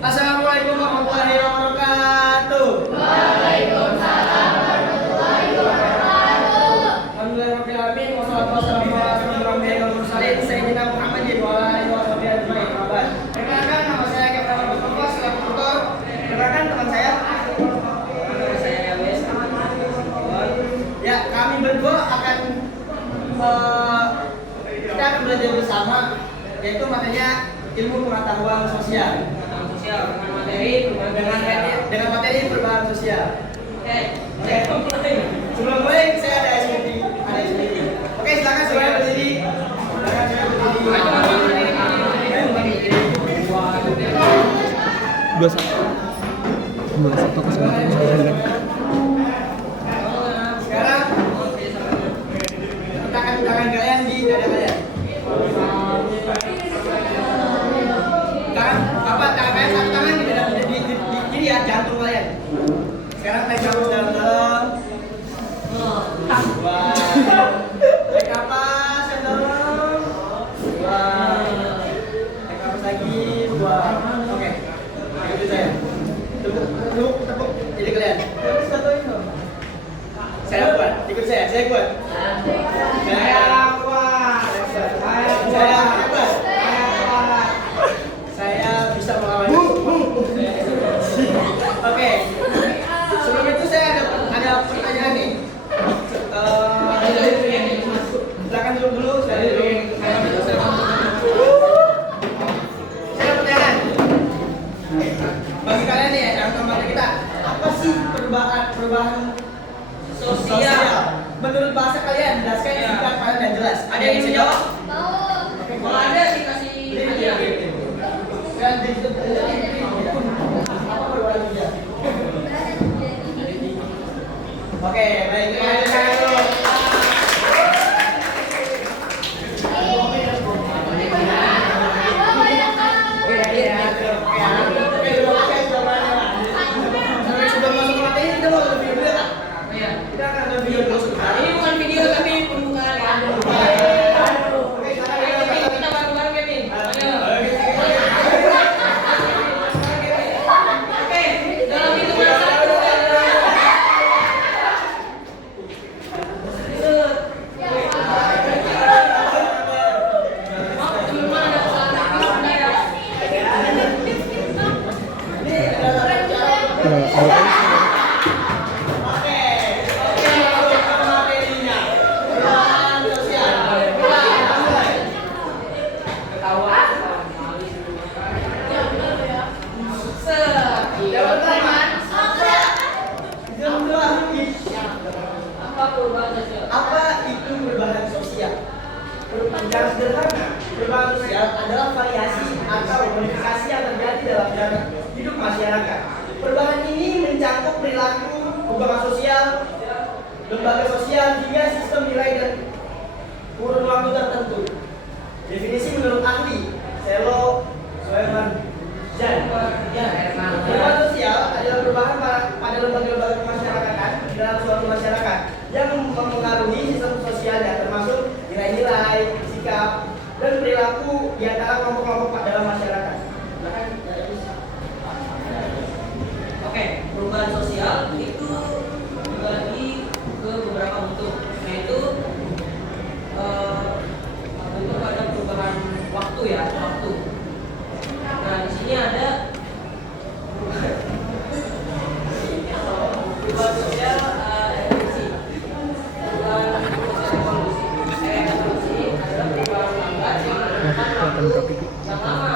Assalamualaikum warahmatullahi wabarakatuh. Waalaikumsalam warahmatullahi wabarakatuh. Alhamdulillahirabbil alamin wassalatu wassalamu ala asyrofil mursalin sayyidina Muhammadin wa ala alihi washabihi ajmain. Perkenalkan, nama saya Kepala Bapak selaku tutor. Perkenalkan teman saya. Nama saya Elwes. Ya, kami berdua akan kita akan belajar bersama, yaitu materinya ilmu pengetahuan sosial. Dengan materi perubahan sosial. Oke. Sebelum mulai saya ada SPT. Oke, silakan semuanya berdiri. Dua satu kesempatan. Sekarang letakkan tangan kalian di dada kalian. Tangan kalian satu tangan di dada di kiri ya, jantung kalian. Sekarang tarik nafas dalam-dalam. Wah. Tarik nafas yang dalam. Wah. Tarik nafas lagi. Wah. Oke. Itu saya. Tepuk jadi kalian. Saya kuat. Ikut saya kuat. Saya kuat. Saya bisa melawan. Oke. Sebelum itu saya ada pertanyaan nih. Silakan dulu. Saya ada pertanyaan. Bagi kalian nih, yang teman kita, apa sih perubahan sosial? Menurut bahasa kalian, jelaskan singkat, padat dan jelas. Ada yang bisa jawab? Kalau ada dikasih hadiah. Apa perubahan sosial? Oke, baik. Sebelum masuk ke materi, kita mau lebih dulu ya, kita akan lebih dulu. Ini bukan video tapi pembukaan ya. Kita bareng-bareng Kevin. Oke, dalam hitungan 1, apa itu perubahan sosial? Secara sederhana, perubahan sosial adalah variasi atau modifikasi yang terjadi dalam jalan hidup masyarakat. Perubahan ini mencakup perilaku, hubungan sosial, lembaga sosial, hingga sistem nilai dan kurun waktu tertentu. Definisi menurut ahli Selo Soeman Jan. Perubahan sosial adalah perubahan pada lembaga-lembaga kemasyarakatan dalam suatu masyarakat yang mempengaruhi sistem sosialnya, termasuk nilai-nilai, sikap, dan perilaku di antara kelompok-kelompok dalam masyarakat. Oke, perubahan sosial itu dibagi ke beberapa bentuk, yaitu bentuk pada perubahan waktu ya, waktu. Nah, di sini ada perubahan sosial evolusi. Perubahan sosial evolusi adalah perubahan lambat yang lama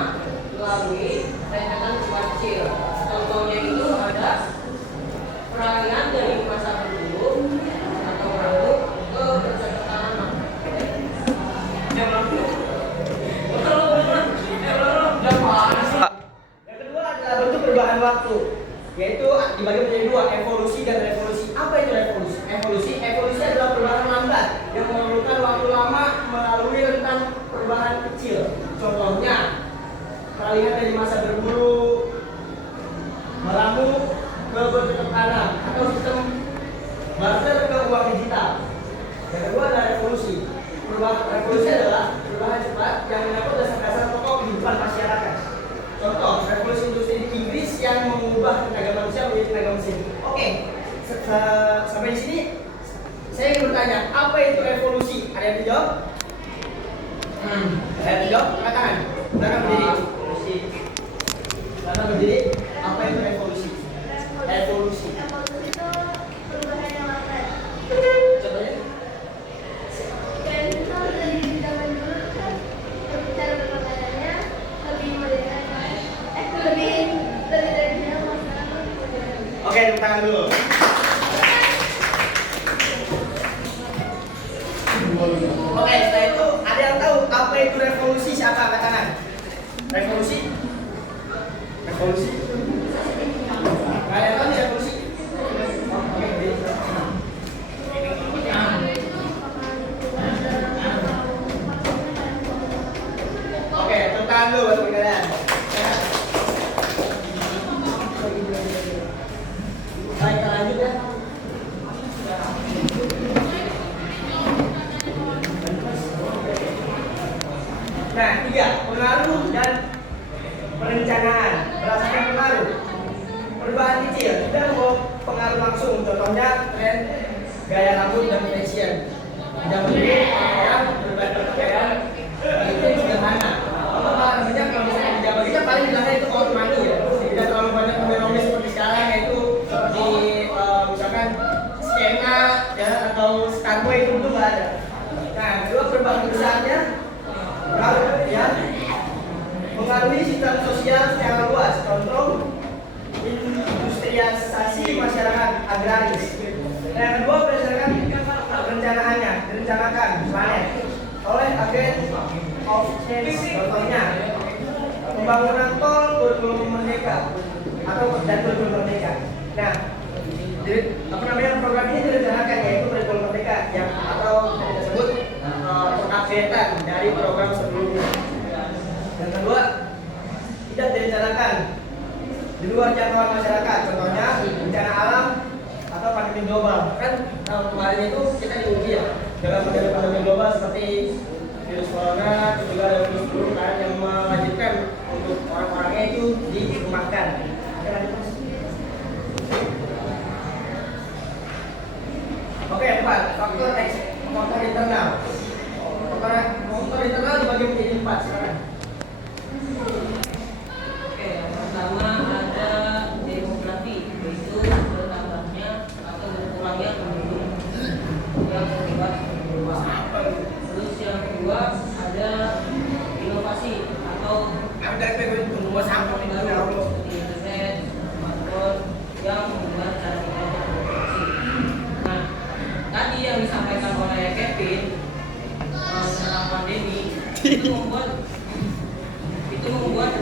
melalui rentetan perubahan kecil. Contohnya itu ada peralihan dari masa penduduk atau rambut ke pencatatan anak. Yang kedua adalah bentuk perubahan waktu, yaitu dibagi menjadi dua, evolusi dan revolusi. Apa itu revolusi? Evolusi adalah perubahan lambat yang memerlukan waktu lama melalui rentan perubahan kecil. Contohnya, peralihan dari masa berburu, meramu ke bercocok tanam, atau sistem barter ke uang digital. Yang kedua adalah revolusi. Revolusi adalah perubahan cepat yang menyangkut dasar-dasar pokok kehidupan masyarakat. Contoh Sampai di sini saya ingin bertanya, apa itu evolusi? Ada yang dijawab? Ada yang dijawab? Angkat tangan. Silakan berdiri. Silakan berdiri. Apa itu evolusi? Evolusi. Evolusi itu perubahan yang lambat. Contohnya? Dan itu dari zaman dulu kan cara bermakanannya lebih modern, lebih tradisional masalah modern. Oke, tepuk tangan dulu. Oke, setelah itu ada yang tahu apa itu revolusi? Siapa angkat tangan? Revolusi? Revolusi? Nggak ada yang tahu nih revolusi? Oke, oke, tepuk tangan dulu buat kalian. Baik, kita lanjut ya. Nah, 3. Pengaruh dan perencanaan. Berdasarkan pengaruh, perubahan kecil tidak membawa pengaruh langsung. Contohnya tren gaya rambut dan fashion. Zaman dulu orang berubah berpakaian itu sederhana. Apa namanya kalau misalnya di zaman kita paling bilangnya itu old money ya. Tidak terlalu banyak teknologi seperti sekarang, yaitu seperti misalkan skena ya atau Starboy itu belum ada. Nah, kedua perubahan besarnya ya mengaruhi sistem sosial secara luas. Contoh industrialisasi masyarakat agraris. Yang kedua berdasarkan perencanaannya, direncanakan planet oleh agen of change. Contohnya pembangunan tol kurikulum merdeka atau kurikulum merdeka. Nah, apa namanya program ini direncanakan yaitu kurikulum merdeka yang atau kita sebut pengupdatean dari program sebelumnya. Yang kedua, tidak direncanakan di luar jangkauan masyarakat, contohnya bencana alam atau pandemi global. Kan tahun kemarin itu kita diuji ya dengan pandemi global seperti virus corona, juga ada virus flu kan yang mewajibkan untuk orang-orangnya itu dirumahkan. Oke, 4. Faktor internal. Faktor internal dibagi menjadi 4 sekarang. Oke, yang pertama ada demografi, yaitu bertambahnya atau berkurangnya penduduk yang akibat global. Terus yang kedua ada inovasi atau Sampai baru seperti internet, smartphone yang membuat cara kita berkomunikasi. Nah, tadi yang disampaikan oleh Kevin tentang pandemi itu membuat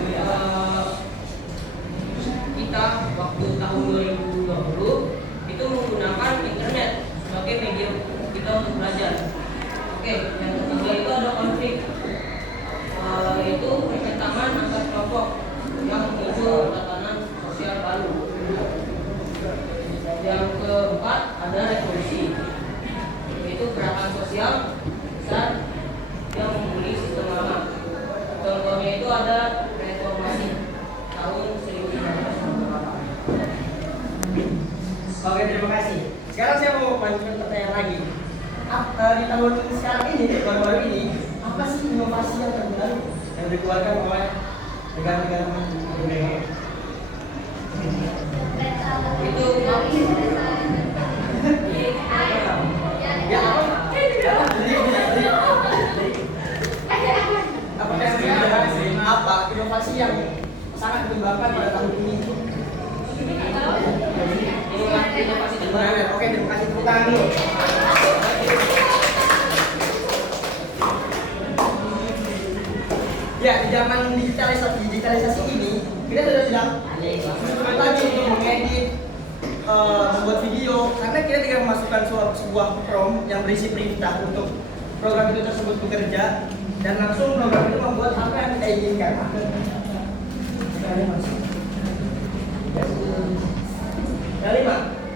kita waktu tahun 2020 itu menggunakan internet sebagai media kita untuk belajar. Oke, yang ketiga itu ada konflik, yaitu pertentangan antar kelompok yang memicu tatanan sosial baru. Yang keempat ada revolusi, yaitu gerakan sosial besar yang memulih sistem lama. Contohnya itu ada reformasi tahun 1998. Oke, terima kasih. Sekarang saya mau lanjutkan pertanyaan lagi. Di tahun sekarang ini, baru-baru ini, apa sih inovasi yang terbaru yang dikeluarkan oleh negara-negara dunia? Itu Ya, apa? Apakah sebenarnya apa inovasi yang sangat dikembangkan pada tahun ini? inovasi terbaru. Oke, terima kasih, tepuk tangan dulu. Ya, di zaman digitalisasi ini, kita sudah tidak butuh lagi untuk mengedit, membuat video, karena kita tinggal memasukkan sebuah prompt yang berisi perintah untuk program itu tersebut bekerja, dan langsung program itu membuat apa yang kita inginkan.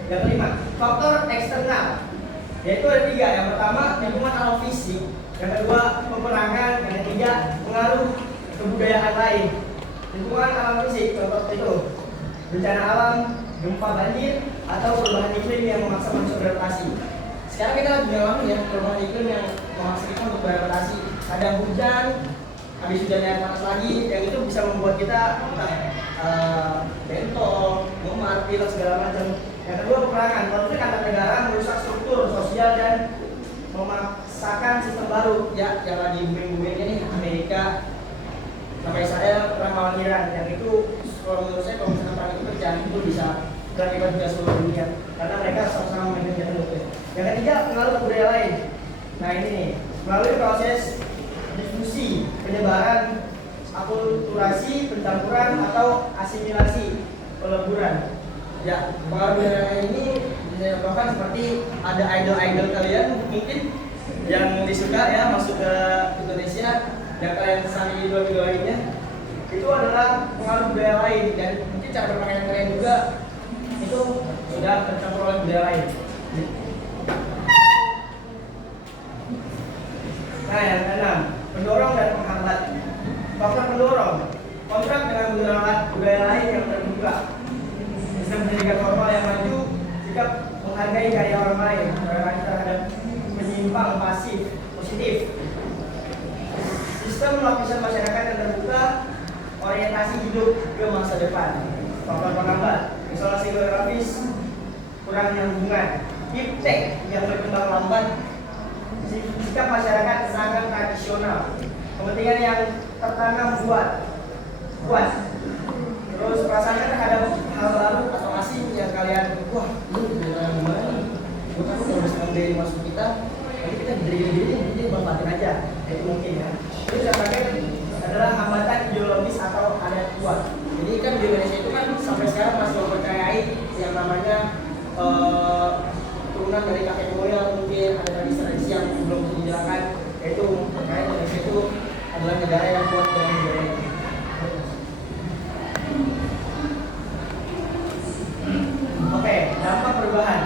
Yang kelima, faktor eksternal, yaitu ada 3. Yang pertama, lingkungan alam fisik. Yang kedua, peperangan. Yang ketiga, pengaruh kebudayaan lain. Lingkungan alam fisik, contoh itu bencana alam, gempa, banjir, atau perubahan iklim yang memaksa manusia beradaptasi. Sekarang kita lagi mengalami ya perubahan iklim yang memaksa kita untuk beradaptasi. Ada hujan, habis hujannya panas lagi, yang itu bisa membuat kita bentol, memar, pilek segala macam. Yang kedua peperangan. Konflik antar negara merusak struktur sosial dan memaksakan sistem baru ya yang lagi booming-boomingnya nih Amerika sampai Israel perang melawan Iran. Yang itu kalau menurut saya kalau misalnya perang itu terjadi itu bisa berakibat juga seluruh dunia karena mereka sama-sama memainkan senjata nuklir. Yang ketiga pengaruh budaya lain. Nah ini nih melalui proses difusi, penyebaran, akulturasi, pencampuran atau asimilasi, peleburan. Ya pengaruh budaya ini disebabkan seperti ada idol-idol kalian mungkin yang disuka ya masuk ke Indonesia yang kalian sani idola-idolanya itu adalah pengaruh budaya lain dan mungkin cara berpakaian kalian juga itu sudah tercampur oleh budaya lain. Nah yang keenam, pendorong dan penghambat. Faktor pendorong, kontrak dengan budaya lain yang terbuka bisa menjadikan normal yang maju, sikap menghargai karya orang lain, toleransi terhadap penyimpang positif. Sistem lapisan masyarakat yang terbuka, orientasi hidup ke masa depan. Faktor penghambat, isolasi geografis, kurangnya hubungan, iptek yang berkembang lambat, sikap masyarakat sangat tradisional, kepentingan yang tertanam kuat, terus perasaannya terhadap hal baru atau asing yang kalian wah lu gimana? Bukan udah bisa ngambil masuk kita, nanti kita diri mungkin bampatin aja, itu mungkin ya. Itu yang terakhir adalah hambatan ideologis atau adat kuat. Jadi kan di Indonesia itu kan sampai sekarang masih mempercayai yang namanya turunan dari kakek moyang, mungkin ada tradisi-tradisi yang belum dijelaskan, yaitu percaya Indonesia itu adalah negara yang kuat dalam budaya. Oke, dampak perubahan.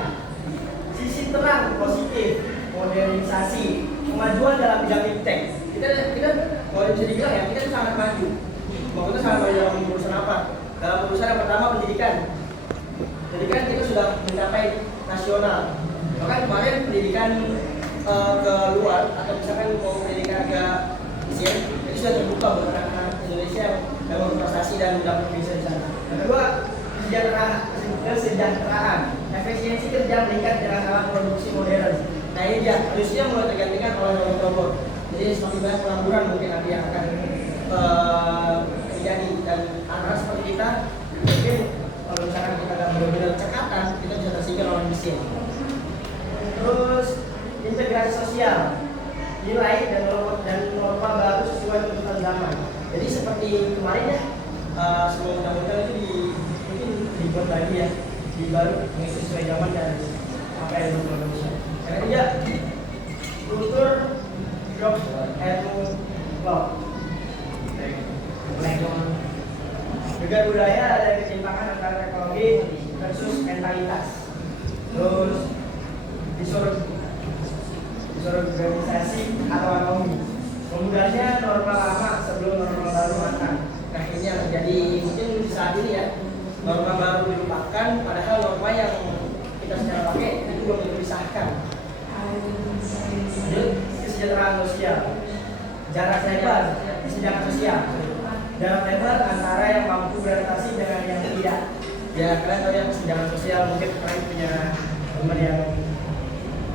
Sisi terang positif, modernisasi, kemajuan dalam bidang iptek. Kita kalau bisa dibilang ya, kita sangat maju. Maksudnya sangat maju dalam urusan apa? Dalam urusan yang pertama pendidikan. Pendidikan kita sudah mencapai nasional. Bahkan kemarin pendidikan ke luar atau misalkan mau pendidikan ke Mesir itu sudah terbuka buat anak-anak Indonesia yang berprestasi dan mendapat visa di sana. Yang kedua, kesejahteraan, efisiensi kerja meningkat dengan alat produksi modern. Nah ini dia, harusnya mulai tergantikan oleh robot-robot. Jadi semakin banyak pengangguran mungkin nanti yang akan terjadi dan anak seperti kita mungkin kalau misalkan kita nggak benar-benar cekatan kita bisa tersingkir oleh mesin. Terus integrasi sosial, nilai dan norma baru sesuai tuntutan zaman. Jadi seperti kemarin ya, semua undang-undang itu mungkin dibuat lagi ya, baru mengikuti sesuai zaman dan apa yang dilakukan Indonesia. Yang ketiga, kultur job and law. Juga budaya ada ketimpangan antara teknologi versus mentalitas. Terus disuruh organisasi atau anomi. Penggunaannya norma lama sebelum norma baru matang. Nah ini yang terjadi mungkin di saat ini ya. Norma baru dilupakan padahal norma yang kita secara pakai itu belum dipisahkan. Kesejahteraan sosial, jarak lebar kesenjangan sosial, jarak lebar antara yang mampu beradaptasi dengan yang tidak. Ya kalian tahu ya kesenjangan sosial, mungkin kalian punya teman yang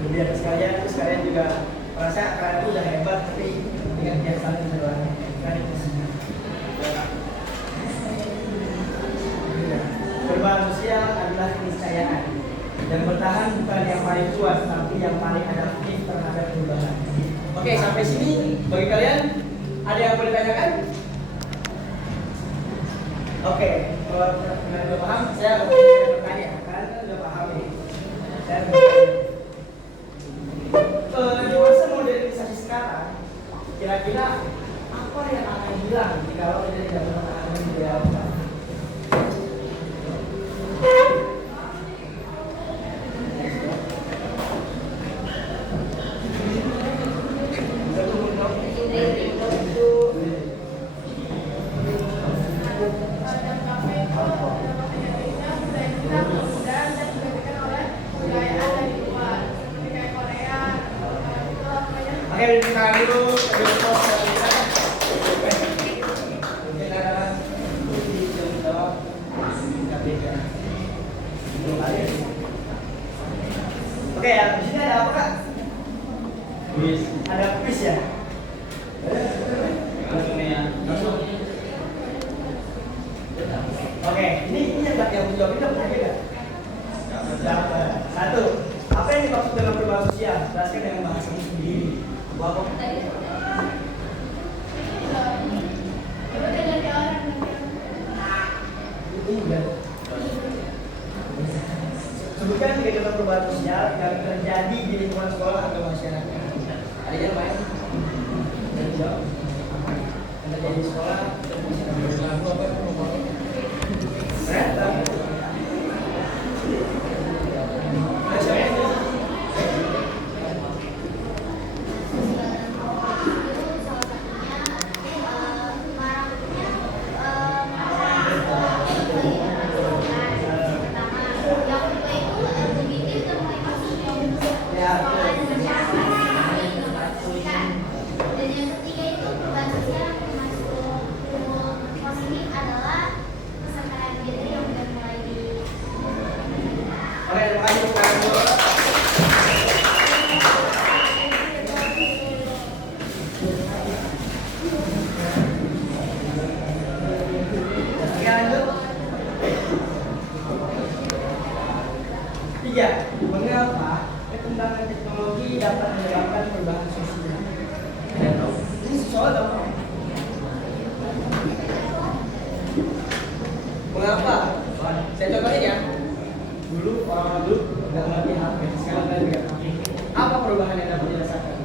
lebih atas kalian, terus kalian juga merasa kalian itu udah hebat tapi ingat dia saling berdoa. Perubahan sosial adalah keniscayaan dan bertahan bukan yang paling kuat tapi yang paling adaptif terhadap perubahan. Oke, sampai sini bagi kalian ada yang boleh tanyakan? Oke, kalau kalian sudah paham, saya akan bertanya. Kalian kan sudah paham nih. Saya di masa modernisasi sekarang, kira-kira apa yang akan hilang kalau kita tidak mempertahankan budaya lokal? Ada kuis ya? Oke, ini yang jawab ini dapat aja nggak? Dapat. Satu. Apa yang dimaksud dengan perubahan sosial? Jelaskan dengan bahasa sendiri. Bapak. Sebutkan 3 contoh perubahan sosial yang terjadi di lingkungan sekolah atau masyarakat. Ada yang main? Yang jawab. Yang terjadi di sekolah atau masyarakat. Oke, terima kasih untuk kalian semua. Oke, lanjut. 3. Mengapa perkembangan teknologi dapat menyebabkan perubahan sosial? Ini soal dong. Mengapa? Saya contohin ya. Dulu orang-orang dulu nggak ngerti HP, sekarang kalian nggak ngerti. Apa perubahan yang dapat dirasakan?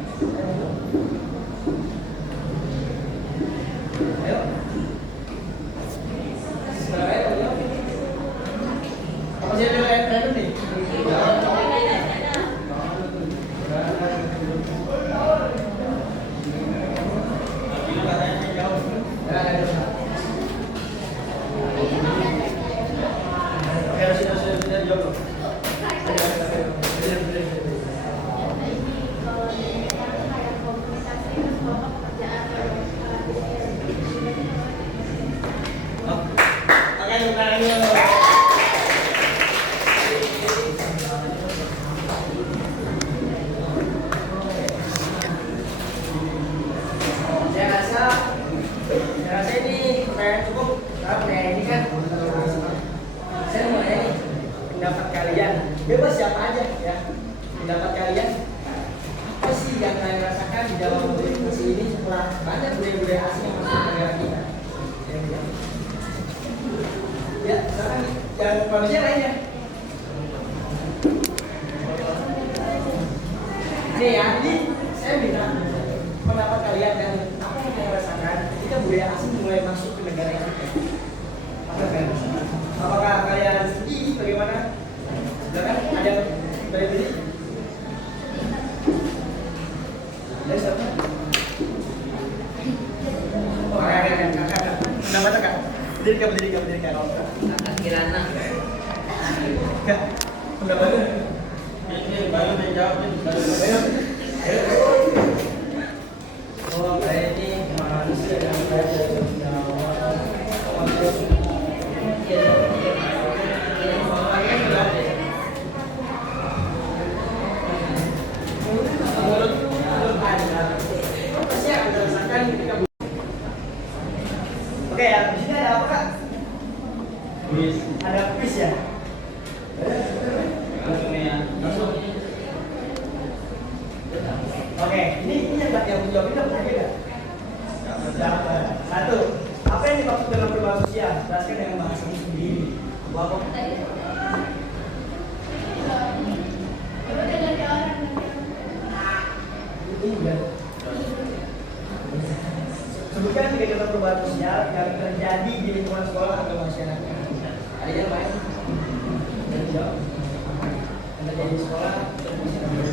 Ayo. Sekarang ayo. Apa sih yang random nih? Sudah jawab. Saya rasa ini pertanyaan cukup. Karena ini kan saya mau nanya nih, pendapat kalian, bebas siapa aja ya, pendapat kalian apa sih yang kalian rasakan di dalam modifikasi ini setelah banyak budaya-budaya asing yang masuk ke negara kita? Ya, sekarang yang manusia lainnya. Ini ya, ini saya minta pendapat kalian dan apa yang kalian rasakan ketika budaya asing mulai masuk ke negara kita. Apa kalian rasakan? Apakah kalian sedih? Bagaimana? Silakan, ada yang berdiri. Ada siapa? Oh, kakak. Pendapat kakak. Berdiri kak. Kakak Kirana. Kak, pendapatnya? Ini baru menjawab. Ayo. Oh, kayak ini manusia yang saya jawab. Oke ya, di sini ada apa kak? Kuis. Ada kuis ya? Oke, ini yang jawab ini dapat aja nggak? Dapat. Satu. Apa yang dimaksud dengan perubahan sosial? Jelaskan dengan bahasa sendiri. Bapak. Sebutkan 3 contoh perubahan sosial yang terjadi di lingkungan sekolah atau masyarakat. Ada yang main? Yang jawab. Yang terjadi di sekolah atau masyarakat.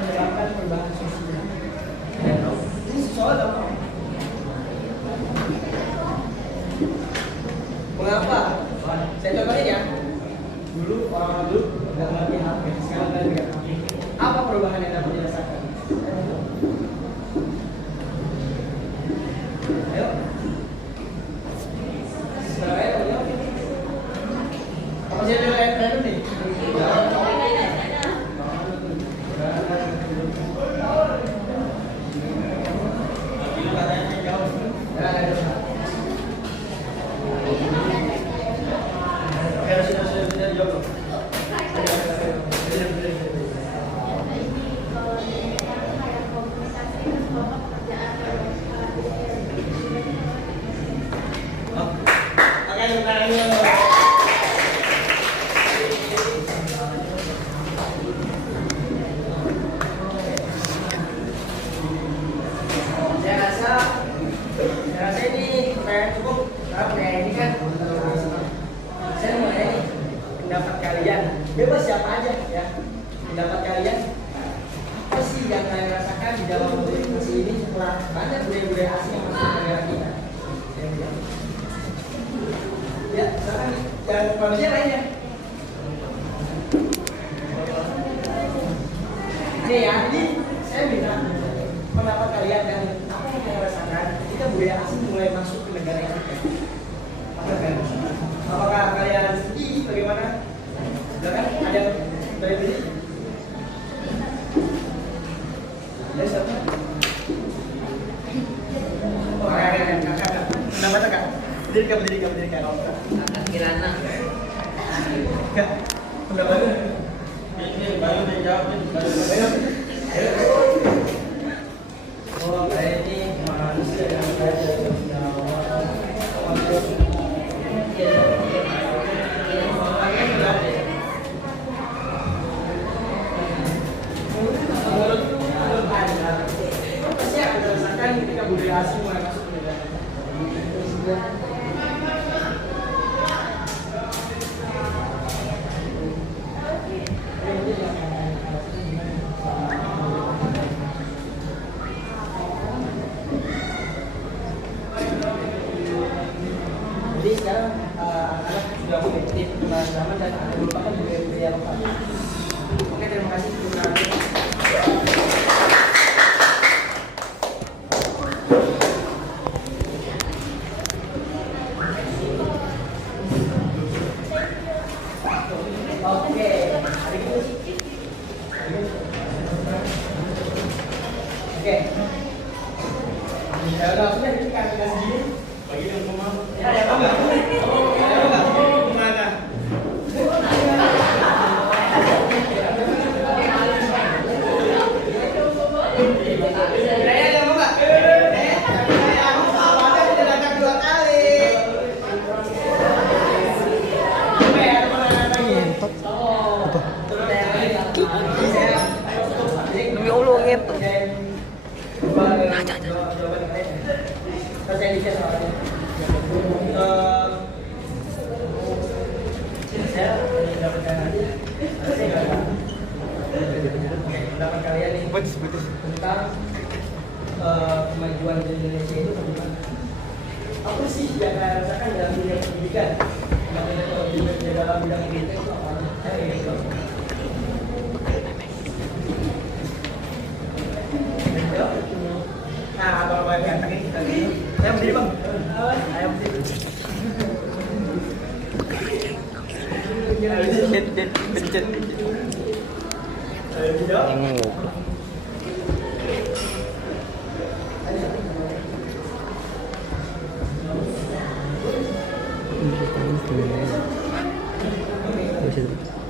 menyebabkan perubahan sosial? Ini soal apa? Mengapa? Saya contohin ya. Dulu orang-orang dulu nggak ngerti HP, sekarang kalian nggak ngerti. Apa perubahan yang dapat dirasakan? Ayo. Silakan jawab. Apa sih yang random nih? Saya rasa ini pertanyaan cukup. Karena ini kan saya mau nanya nih pendapat kalian, bebas siapa aja ya. Pendapat kalian apa sih yang kalian rasakan di dalam modifikasi ini setelah banyak budaya-budaya asing yang masuk ke negara kita? Ya, sekarang yang manusia lainnya. Ini ya, ini saya minta pendapat kalian dan apa yang kalian rasakan ketika budaya asing mulai masuk ke negara kita. Apa kalian? Apakah kalian sedih? Bagaimana? Silakan ada dari sini. Dari siapa? Oh, kakak. Nama kak. Berdirikan. Kakak Kirana. Kak, pendapatnya? Ini baru dijawab. Oh, kayak ini manusia yang saya tidak ketika budaya asing mulai masuk ke negara. Jadi sekarang anak-anak sudah mengikuti perkembangan zaman dan merupakan budaya lokal. Oke, terima kasih. Oke, adik itu. Oke. Ya udah, sudah kita kasih segini. Bagi yang mau. Ya, ada apa enggak? Gimana? Saya ada mau enggak? Saya mau apa? Sudah datang 2 kali. Oke, ada mana lagi? Demi Allah gitu. Saya di share soalnya. Saya mendapatkan aja. Saya nggak tahu. Pendapat kalian nih tentang kemajuan di Indonesia itu bagaimana? Apa sih yang kalian rasakan dalam dunia pendidikan? Di dalam bidang pendidikan itu apa? Saya ingin tahu. Nah, apa yang ganteng kita ini? Saya berdiri bang. Saya berdiri. Pencet.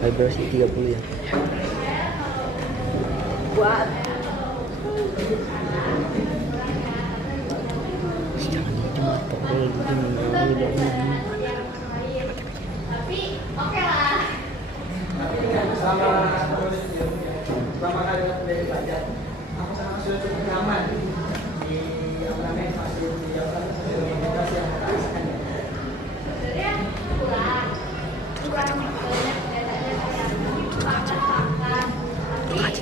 Vibrasi 30 ya. Buat tapi oke lah. Selama kalian dari belajar, aku sangat sudah cukup nyaman di apa namanya fasilitas yang kita rasakan ya. Sebenarnya kurang banyak bedanya kayak pakan, tapi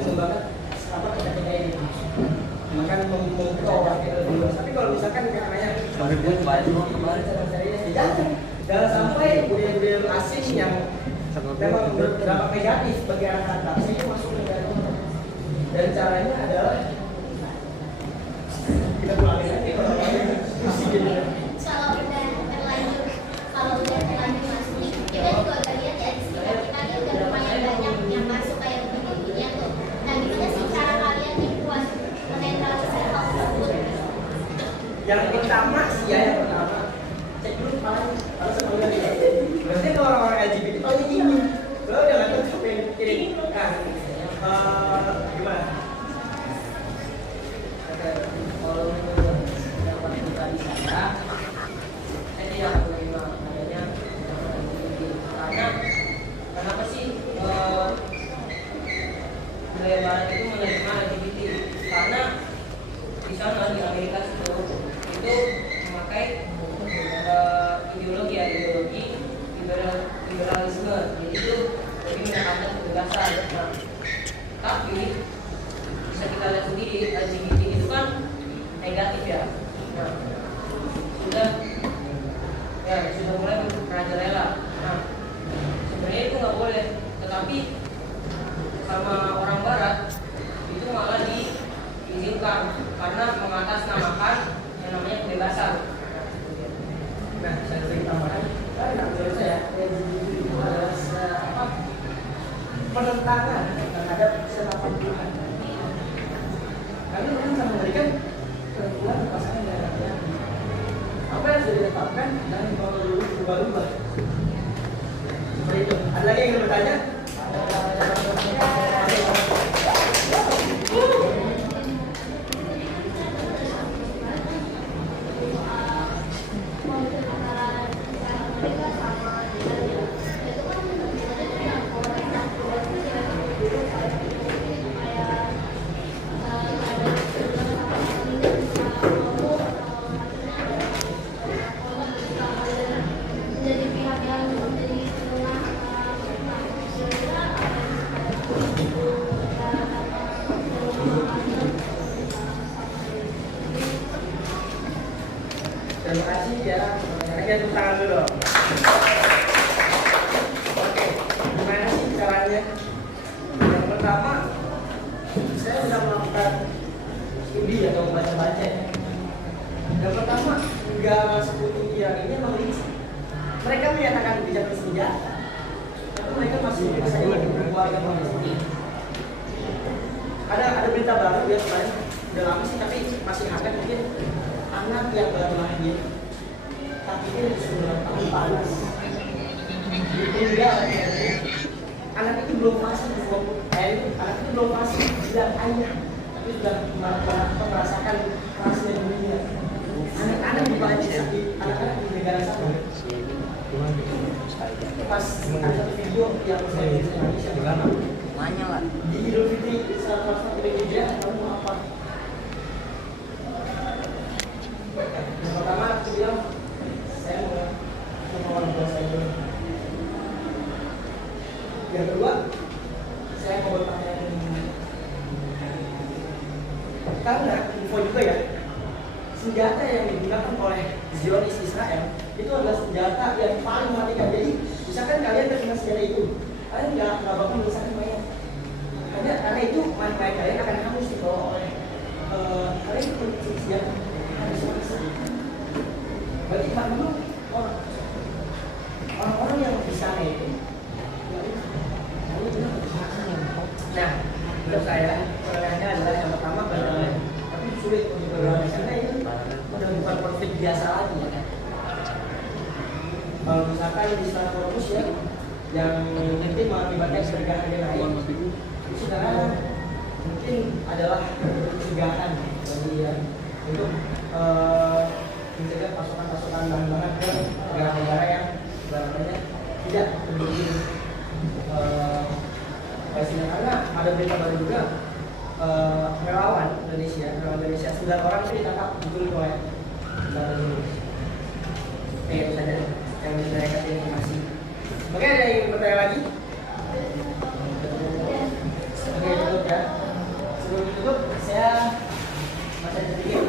mengembangkan apa kata-kata ini. Makan membuka wakil lebih luas. Tapi kalau misalkan namanya jangan sampai budaya-budaya asing yang memang berdampak negatif bagi anak-anak bangsa itu masuk ke dalam. Dan caranya adalah kita pulang nanti kalau terlanjur masuk nih, kita juga udah lihat ya di sekitar kita ini udah lumayan banyak yang masuk kayak begini tuh. Nah, gimana sih cara kalian nih buat menetralisir hal tersebut? yang pertama sih ya, yang pertama cek dulu paling harus semuanya dia. Berarti kalau orang-orang LGBT paling ini, kalau udah nggak tahu siapa yang kirim. Nah, gimana? Kalau menurut pendapat pribadi saya tidak menerima adanya karena kenapa sih budaya barat itu menerima LGBT? Karena di sana di Amerika itu memakai ideologi liberalisme, jadi itu lebih menekankan kebebasan. Nah, tapi bisa kita lihat sendiri LGBT itu kan negatif ya. Nah, sudah mulai merajalela. Nah, sebenarnya itu nggak boleh, tetapi sama orang barat itu malah diizinkan karena mengatasnamakan yang namanya kebebasan. Nah, saya beri tambahan. Karena menurut saya LGBT itu adalah penentangan terhadap serapan Tuhan. Kami memang sama memberikan ketentuan pasangan dan laki-laki. Apa yang sudah ditetapkan dan kalau dulu berubah-ubah. Seperti itu. Ada lagi yang ingin bertanya? Terima kasih ya. Kita tepuk tangan dulu. Oke, gimana sih caranya? Yang pertama, saya sudah melakukan studi atau baca-baca. Yang pertama, negara sekutu Iran ini memang rinci. Mereka menyatakan kebijakan senjata, tapi mereka masih bisa keluarga Palestina. Ada berita baru ya kemarin, udah lama sih tapi masih hangat mungkin. Anak yang baru lahir, tapi dia sudah tahun panas. Ditinggal, anak itu belum fasih, anak itu belum fasih bilang ayah, tapi sudah merasakan kerasnya dunia. Anak-anak di Bangladesh, anak-anak di negara sana. Pas ada satu video yang saya lihat di Indonesia di mana? Di Idul Fitri saat puasa Indonesia, kamu apa? Yang pertama aku bilang saya mau orang tua saya dulu. Yang kedua saya mau bertanya karena info juga ya, senjata yang digunakan oleh Zionis Israel itu adalah senjata yang paling mematikan. Jadi misalkan kalian terkena senjata itu, kalian nggak bakal menyelesaikan mayat. Karena itu mayat kalian akan hangus dibawa oleh kalian itu senjata. Berarti kan dulu orang-orang yang di sana itu. Nah, menurut saya pertanyaannya adalah yang pertama bagaimana, tapi sulit untuk berlawan karena itu udah bukan konflik biasa lagi ya kan. Kalau misalkan di sana fokus ya, yang mungkin mengakibatkan ketegangan yang lain, itu sekarang mungkin adalah pencegahan bagi ya untuk mencegah pasokan-pasokan bahan-bahan ke negara-negara yang barangnya tidak mendukung Palestina. Karena ada berita baru juga relawan Indonesia 9 orang itu ditangkap diculik oleh tentara Indonesia. Itu saja yang bisa saya kasih informasi. Oke, ada yang bertanya lagi? Oke, tutup ya. Sebelum ditutup, saya baca sedikit.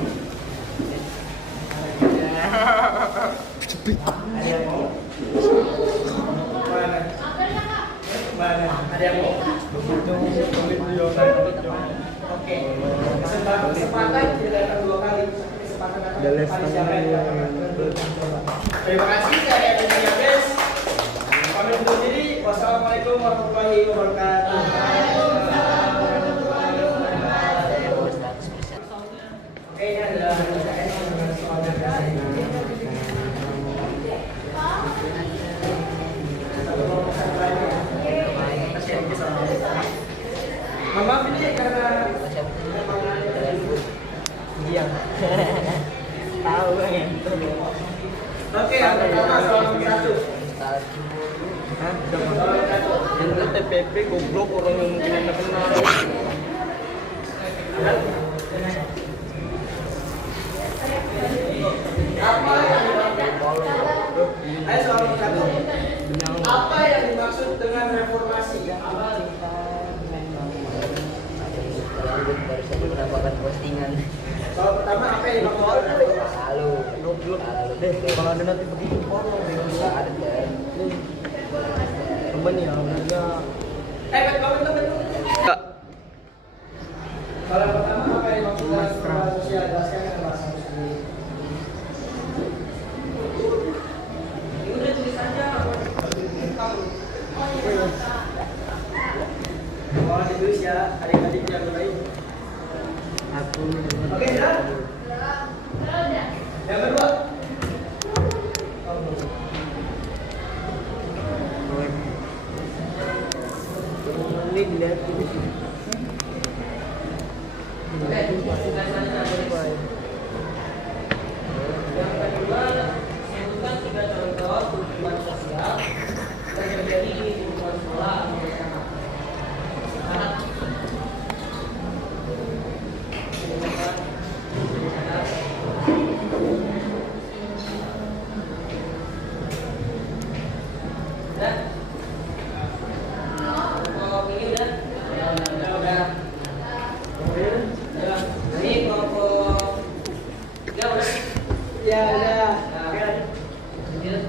Ada yang mau? Mana? Mana? Ada yang mau? Oke. Kesempatan tidak datang 2 kali. Kesempatan datang kali siapa yang datang? Terima kasih, saya Aditya Guys. Pamit undur diri. Wassalamualaikum warahmatullahi wabarakatuh. Oke, ini adalah soalnya. Maaf ini karena Iya. Tahu kan itu. oke, yang pertama soal nomor 1. Hah? Yang TPP goblok orang yang mungkin anda kenal. Apa yang Ayo soal nomor 1. Apa yang dimaksud dengan reformasi? Baru saja mendapatkan postingan. Soal pertama, apa yang dimaksud dengan reformasi? Lalu, kalau ada nanti begitu follow, nggak ada deh. Coba nih awalnya. Betul. Soal pertama, apa yang dimaksud dengan reformasi sosial? Jelaskan dengan bahasa sendiri. Ini udah tulis aja. Mohon ditulis ya, adik-adik yang baik. Aku. Oke, sudah? Yang kedua. Ini dilihat ini. Oke, yang kedua, sebutkan 3 contoh hubungan sosial yang terjadi di lingkungan sekolah atau masyarakat. Udah? Kelompok ini udah? Udah. Ini kelompok 3 udah? Ya, udah. Lanjut.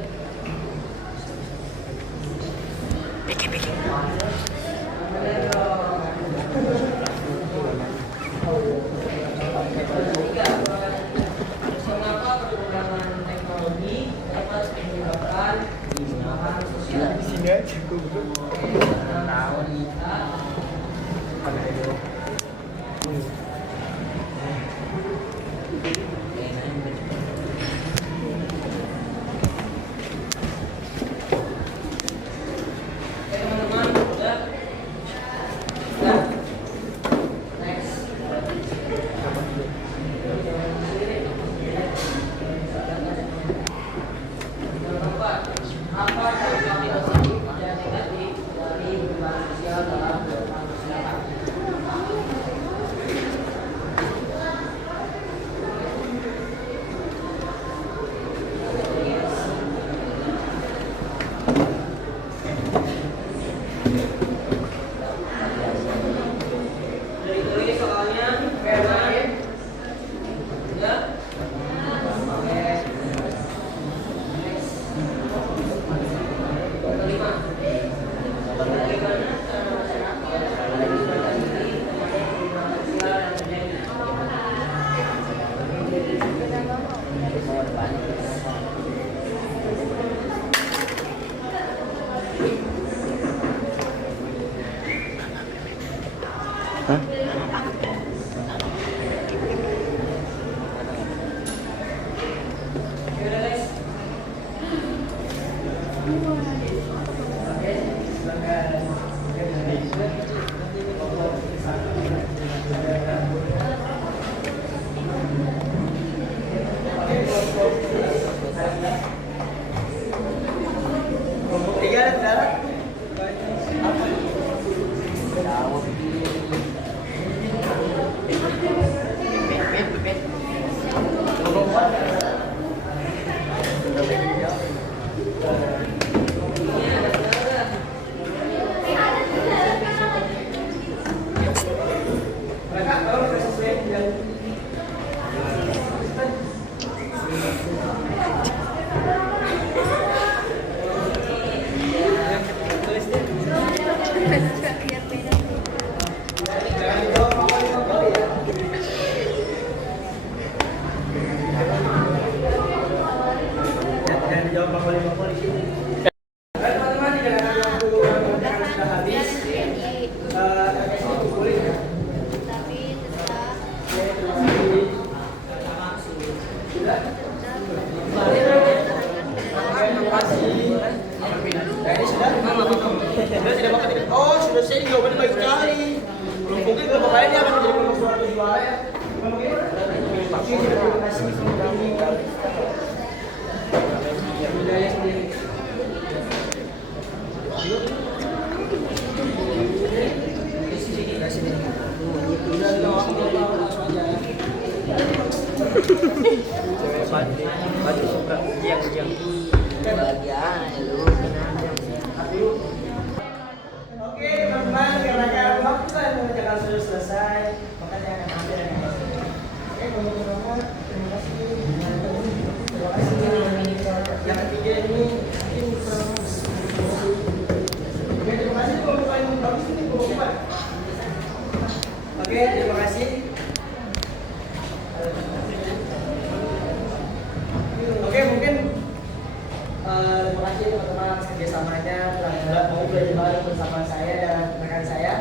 Ketiga, mengapa perkembangan teknologi dapat menyebabkan perubahan sosial? Di sini aja goblok. Teman-teman, udah? Udah? Next. Yang keempat, apa dampak positif dan negatif dari perubahan sosial dalam masyarakat? Udah ditulis soalnya, teman. Udah? Oke. Next. Kelima. Bagaimana cara masyarakat mengatasi perubahan sosial yang terjadi? Hah? Oke, udah guys. Oke, silakan. Kelompok 3 ada kendala? Oke, terima kasih untuk ini. Budaya sendiri. Cewek baju suka yang bahagia lu Oke teman-teman, karena waktu saya mengerjakan sudah selesai, maka saya akan ambil yang ini. Oke teman-teman, terima kasih. Terima kasih. Yang ketiga ini mungkin Oke, terima kasih teman-teman yang bagus ini buku-bukuan. Oke, terima kasih. Oke, mungkin terima kasih teman-teman atas kerjasamanya telah mau belajar bareng bersama saya dan rekan saya.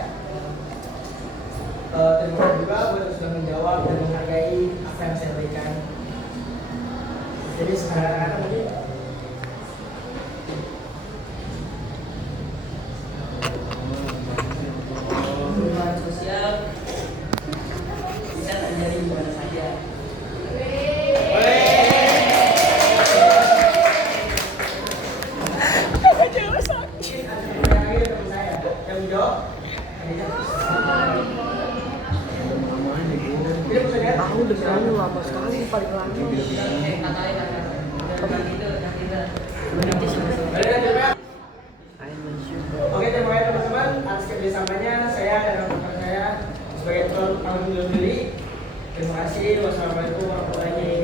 Terima kasih juga buat yang sudah menjawab dan menghargai apa yang saya berikan. Jadi sekarang mungkin Perubahan sosial bisa terjadi di mana saja. aku dengarnya lama sekali paling lama Oke, terima kasih teman-teman atas kerjasamanya. Saya dan rekan saya sebagai penonton diri. Terima kasih. Wassalamualaikum warahmatullahi wabarakatuh.